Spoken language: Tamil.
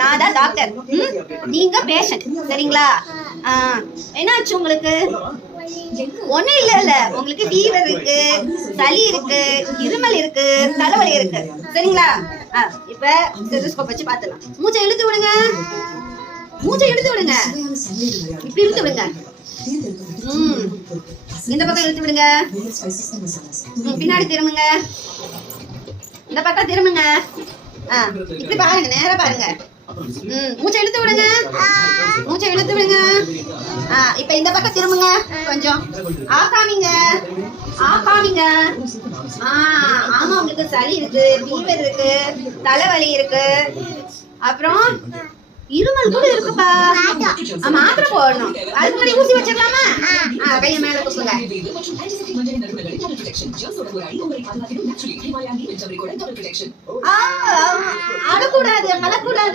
நான் தான் டாக்டர், நீங்க பேஷண்ட், சரிங்களா? என்னாச்சு உங்களுக்கு? ஒண்ணும் இல்ல, உங்களுக்கு ஃபீவர் இருக்கு, சளி இருக்கு, இருமல் இருக்கு, தலைவலி இருக்கு, சரிங்களா? இப்ப ஸ்டெத்தோஸ்கோப் வச்சு பாத்துலாம். மூச்சை இழுத்து விடுங்க, மூச்சை இழுத்து விடுங்க, இப்படி இழுத்து விடுங்க. இந்த பக்கம் இழுத்து விடுங்க, பின்னாடி திரும்புங்க, இந்த பக்கம் திரும்புங்க. இப்படி பாருங்க, நேரா பாருங்க. மூச்சை இழுத்து விடுங்க, மூச்சை இழுத்து விடுங்க. இப்ப இந்த பக்கம் திரும்புங்க, கொஞ்சம் ஆகாமிங்க, ஆகாமிங்க. ஆமா, உங்களுக்கு சளி இருக்கு, ஃபீவர் இருக்கு, தலைவலி இருக்கு, அப்புறம் இருமல் கூட இருக்குப்பா. மாத்திரை போடணும். அதுக்கு முன்னாடி ஊசி வச்சிடலாமா? கையை மேல தூக்குங்க. அழக்கூடாது, அழக்கூடாது.